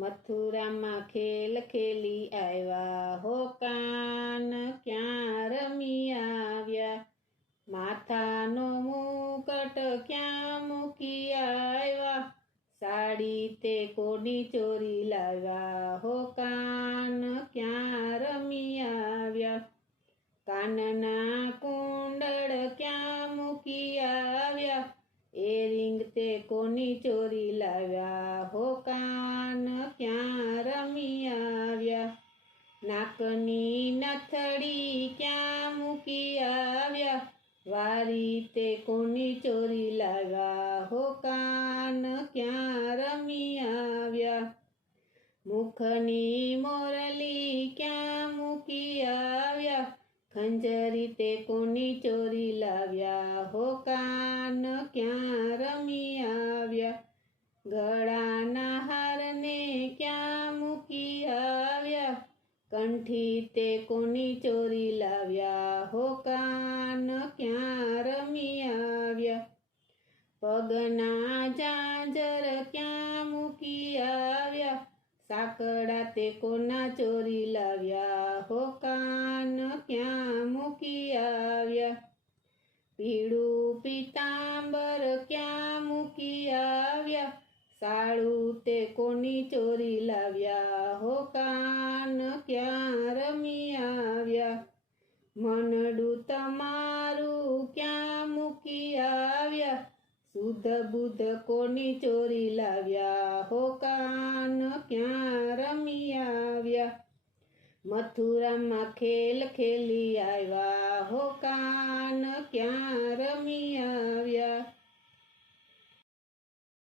મથુરામાં ખેલ ખેલી આવ્યા હો કાન ક્યાં રમી આવ્યા માથાનો મુકટ ક્યાં મૂકી આવ્યા સાડી તે કોની ચોરી લાવ્યા હો કાન ક્યાં રમી આવ્યા કાનના કુંડળ ક્યાં મૂકી આવ્યા એ રીંગ તે કોની ચોરી લાવ્યા હો નાકની નથડી ક્યાં મૂકી આવ્યા વારી તે કોની ચોરી લાવ્યા હો કાન ક્યાં રમી આવ્યા મુખની મોરલી ક્યાં મૂકી આવ્યા ખંજરી તે કોની ચોરી લાવ્યા હો કાન કંઠી તે કોની ચોરી લાવ્યા હો કાન ક્યાં રમી આવ્યા પગના જાંજર ક્યાં મૂકી આવ્યા સાકડા તે કોના ચોરી લાવ્યા હો કાન ક્યાં મૂકી આવ્યા પીળું પીતાંબર ક્યાં મૂકી આવ્યા સાળું તે કોની ચોરી લાવ્યા હો મનડું તમારું ક્યાં મૂકી આવ્યા? શુદ્ધ બુદ્ધ કોની ચોરી લાવ્યા? હો કાન ક્યાં રમી આવ્યા? મથુરામાં ખેલ ખેલી આવ્યા. હો કાન ક્યાં